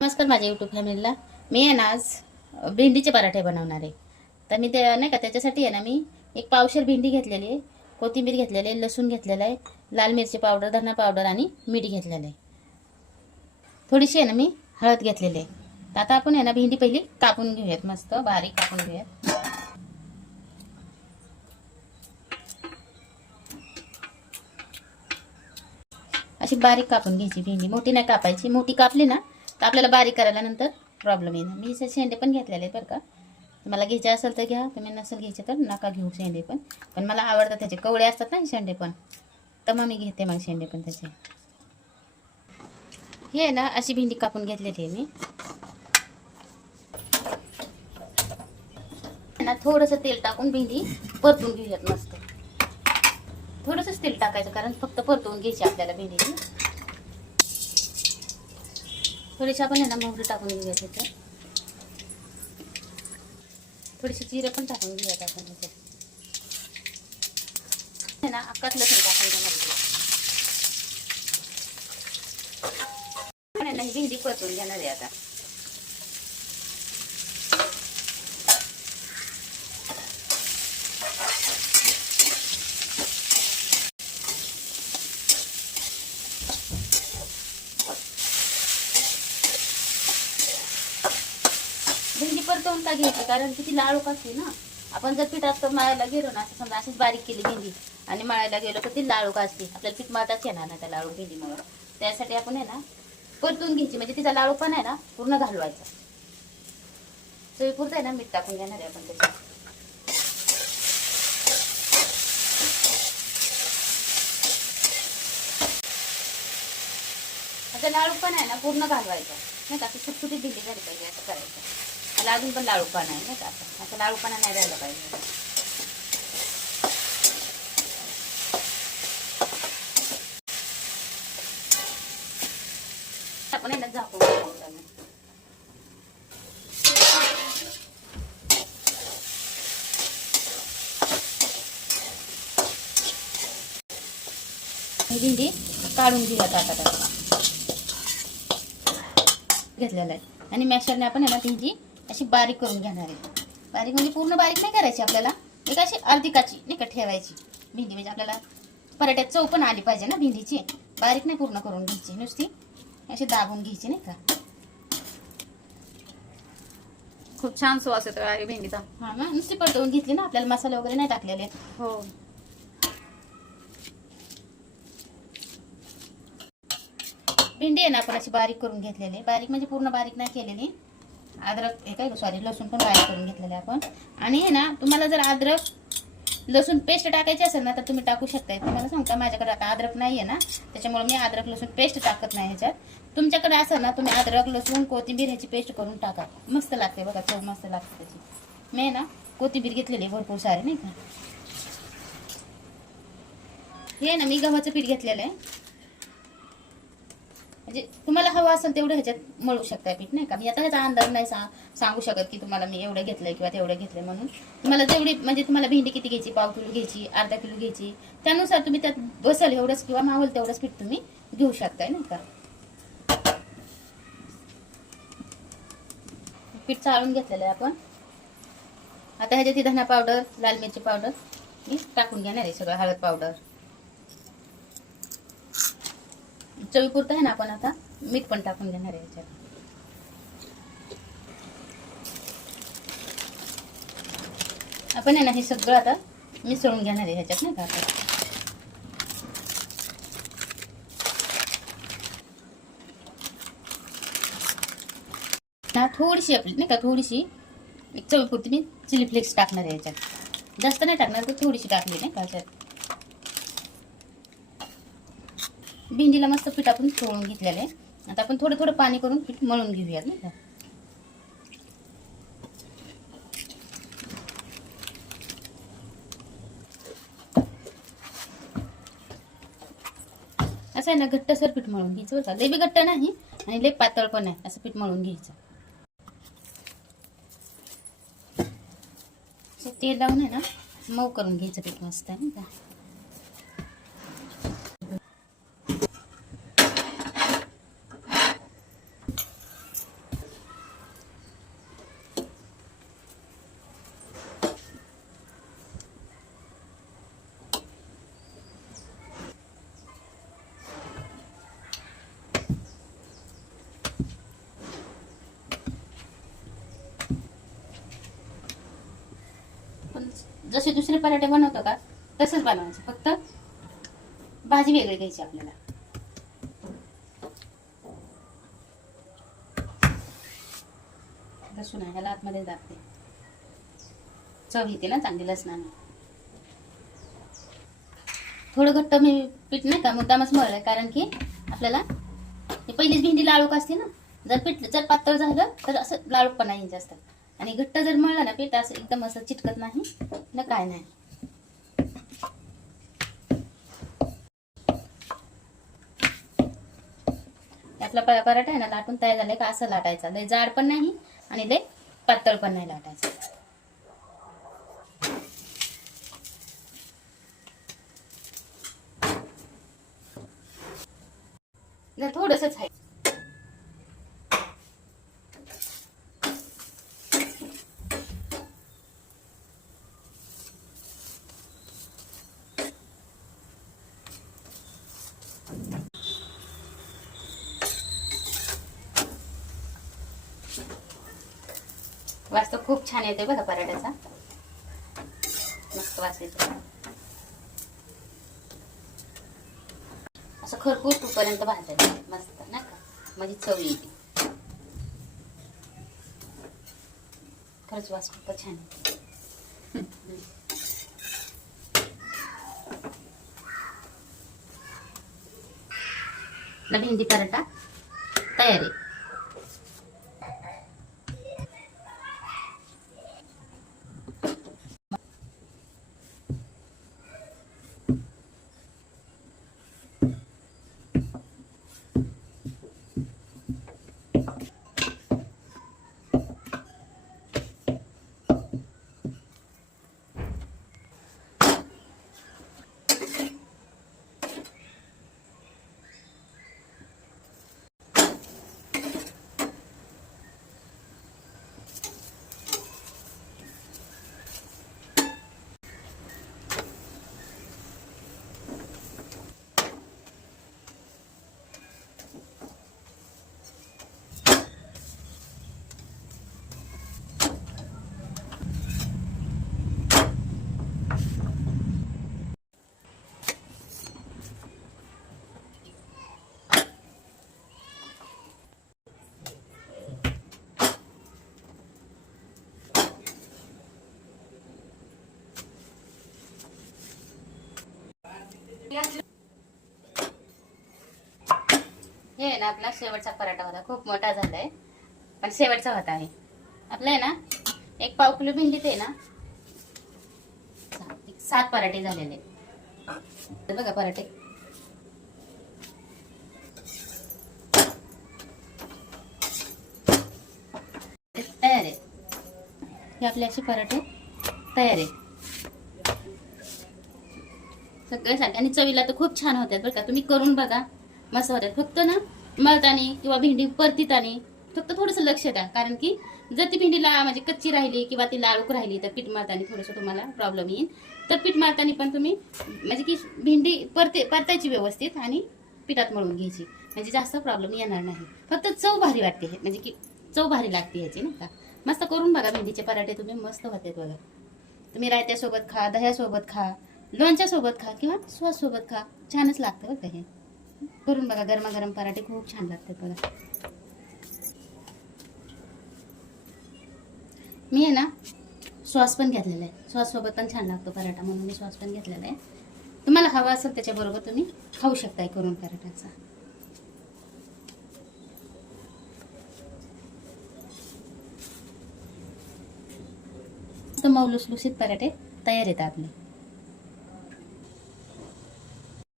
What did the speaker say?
नमस्कार माझ्या यूट्यूब फॅमिलीला. मी आहे ना आज भेंडीचे पराठे बनवणार आहे. तर मी ते नाही का त्याच्यासाठी आहे ना मी एक पावशेर भेंडी घेतलेली आहे, कोथिंबीर घेतलेली आहे, लसूण घेतलेला आहे, लाल मिरची पावडर, धना पावडर आणि मीठ घेतलेलं आहे. थोडीशी आहे ना मी हळद घेतलेली आहे. तर आता आपण आहे ना भेंडी पहिली कापून घेऊयात, मस्त बारीक कापून घेऊयात. अशी बारीक कापून घ्यायची भेंडी, मोठी नाही कापायची. मोठी कापली ना तर आपल्याला बारीक करायला नंतर प्रॉब्लेम येईल. मी शेंडे पण घेतलेले बरं का. मला घ्यायचे असेल तर घ्या, तुम्ही नसेल घ्यायचे तर नका घेऊ शेंडे. पण मला आवडतात त्याचे कवळे असतात ना शेंडे पण, तर मग मी घेते मग शेंडे पण त्याचे. हे ना अशी भेंडी कापून घेतलेली आहे मी. ना थोडंसं तेल टाकून भेंडी परतून घेऊयात मस्त. थोडंसंच तेल टाकायचं, कारण फक्त परतवून घ्यायची आपल्याला भेंडी. थोडीशी आपण आहे ना मोहरी टाकून घेऊया त्याच्यात. थोडीशी जिरे पण टाकून घेऊयात आपण त्याच्यात. आहे ना अक्काच लसूण टाकून घेणार आहे. भेंडी परतून घेणार आहे आता. भेंडी परतवून का घ्यायची, कारण किती लाळूक असते ना. आपण जर पिठात मळायला गेलो ना, समजा अशीच बारीक केली भेंडी आणि मळायला गेलो तर ती लाळूक असते, आपल्याला पीठ मळताच येणार नाही त्या लाळूक भेंडीमुळे. त्यासाठी आपण आहे ना परतून घ्यायची, म्हणजे तिचा लाळू पण आहे ना पूर्ण घालवायचा. चवीपुरतं आहे ना मीठ टाकून घेणार आहे आपण त्याच्यात. आता लाळू पण आहे ना पूर्ण घालवायचा, नाही का. सुटसुटीत भेंडी झाली पाहिजे असं करायचं. मला अजून पण लाळूपणा आहे नाही का, असं लाळूपणा नाही राहिला पाहिजे. आपण आहे ना झाकून घ्यायचं. भेंडी काढून घेऊयात आता घेतलेला आहे. आणि मॅशरने आपण आहे ना भेंडी अशी बारीक करून घेणार आहे. बारीक म्हणजे पूर्ण बारीक नाही करायची आपल्याला, एक अशी अर्धी काची नाही का ठेवायची भेंडी, म्हणजे आपल्याला पराठ्यात चव पण आली पाहिजे ना भेंडीची. बारीक नाही पूर्ण करून घ्यायची, नुसती अशी दाबून घ्यायची नाही का. खूप छान सुवास येतो आहे भेंडीचा. हा ना, नुसती परतवून घेतली ना, आपल्याला मसाले वगैरे नाही टाकलेले. हो, भेंडी आहे ना आपण अशी बारीक करून घेतलेली. बारीक म्हणजे पूर्ण बारीक नाही केलेली. अद्रक हे काय सॉरी लसूण पण बारीक करून घेतलेले आपण. आणि हे ना तुम्हाला जर अद्रक लसूण पेस्ट टाकायची असेल ना तर तुम्ही टाकू शकताय. तुम्हाला सांगता माझ्याकडे आता अद्रक नाहीये ना, त्याच्यामुळे मी अद्रक लसूण पेस्ट टाकत नाही ह्याच्यात. तुमच्याकडे असेल ना तुम्ही अद्रक लसूण कोथिंबीर ह्याची पेस्ट करून टाका, मस्त लागते बघा, चव मस्त लागते त्याची. मी ना कोथिंबीर घेतलेली भरपूर सारे नाही का. हे ना मी गव्हाचं पीठ घेतलेलं आहे, म्हणजे तुम्हाला हवं असेल तेवढं ह्याच्यात मळू शकता पीठ नाही का. मी आता ह्याचा अंदाज नाही सांगू शकत की तुम्हाला मी एवढं घेतलंय किंवा तेवढं घेतलंय म्हणून. तुम्हाला जेवढी म्हणजे तुम्हाला भेंडी किती घ्यायची, पाव किलो घ्यायची, अर्धा किलो घ्यायची, त्यानुसार तुम्ही त्यात बसेल एवढंच किंवा मावल तेवढंच पीठ तुम्ही घेऊ शकताय नाही का. पीठ चाळून घेतलेलं आहे आपण. आता ह्याच्यात धना पावडर, लाल मिरची पावडर मी टाकून घेणार आहे सगळं, हळद पावडर. चवीपुरतं आहे ना आपण आता मीठ पण टाकून घेणार आहे ह्याच्यात. आपण आहे ना हे सगळं आता मिसळून घेणार आहे ह्याच्यात नाही का. आता थोडीशी आपली नाही का, थोडीशी एक चवीपुरती मी चिली फ्लेक्स टाकणार आहे ह्याच्यात. जास्त नाही टाकणार, तर थोडीशी टाकली नाही का ह्याच्यात. भेंडीला मस्त पीठ आपण चोळून घेतलेलं आहे. आता आपण थोडं थोडं पाणी करून पीठ मळून घेऊयात नाही का. असं आहे ना घट्टसर पीठ मळून घ्यायचं बरं का. लय बी घट्ट नाही आणि लय पातळ पण नाही, असं पीठ मळून घ्यायचं. तेल लावून आहे ना मऊ करून घ्यायचं पीठ मस्त नाही का. जसे दुसरे पराठे बनवतो का तसंच बनवायचं, फक्त भाजी वेगळी घ्यायची आपल्याला. लसूण आहे ह्याला आतमध्ये टाकते, चव येते ना चांगली लसणाने. थोडं घट्ट मी पीठ नाही का मुद्दामच मळलंय, कारण की आपल्याला पहिलीच भेंडी लाळूक असते ना. जर पातळ झालं तर असं लाळूक पण नाही जास्त, आणि घट्ट जर मळलं ना पीठ असं एकदम असं चिटकत नाही ना काय नाही. आपला पराठा आहे ना लाटून तयार झालाय का असं लाटायचा, लय जाड पण नाही आणि लय पातळ पण नाही लाटायचं. जर थोडंसंच आहे. वास तर खूप छान येते बघा पराठ्याचा, मस्त वास येतो. असं खरपूस पर्यंत भाजायचं मस्त ना का, म्हणजे चव येते. खरंच वास खूप छान येते. भेंडी पराठा तयार आहे. हे आहे ना आपला शेवटचा पराठा होता, खूप मोठा झालाय पण शेवटचा होता आहे आपला. आहे ना 1 पाव किलो भेंडीत आहे ना 7 पराठे झालेले. बघा पराठे तयार आहे. हे आपले असे पराठे तयार आहे सगळ्यासाठी, आणि चवीला तर खूप छान होतात बरं का. तुम्ही करून बघा, मस्त होतात. फक्त ना मळतानी किंवा भेंडी परतीतानी फक्त थोडंसं लक्ष द्या, कारण की जर ती भेंडीला म्हणजे कच्ची राहिली किंवा ती लाळूक राहिली तर पीठ मळतानी थोडंसं तुम्हाला प्रॉब्लेम येईल. तर पीठ मळतानी पण तुम्ही म्हणजे की भेंडी परतायची व्यवस्थित आणि पिठात मळून घ्यायची, म्हणजे जास्त प्रॉब्लेम येणार नाही. फक्त चव भारी वाटते, म्हणजे की चव भारी लागते ह्याची नाही का. मस्त करून बघा भेंडीचे पराठे तुम्ही, मस्त होते बघा. तुम्ही रायत्यासोबत खा, दह्यासोबत खा, लोणच्यासोबत खा किंवा सॉस सोबत खा, छानच लागतं बघा. हे करून बघा, गरमागरम पराठे खूप छान लागतात बघा. मी आहे ना सॉस पण घेतलेला आहे, सॉस सोबत पण छान लागतो पराठा, म्हणून मी सॉस पण घेतलेला आहे. तुम्हाला हवा असेल त्याच्याबरोबर तुम्ही खाऊ शकताय करून पराठ्याचा. मऊ लुसलुसीत पराठे तयार आहेत आपले.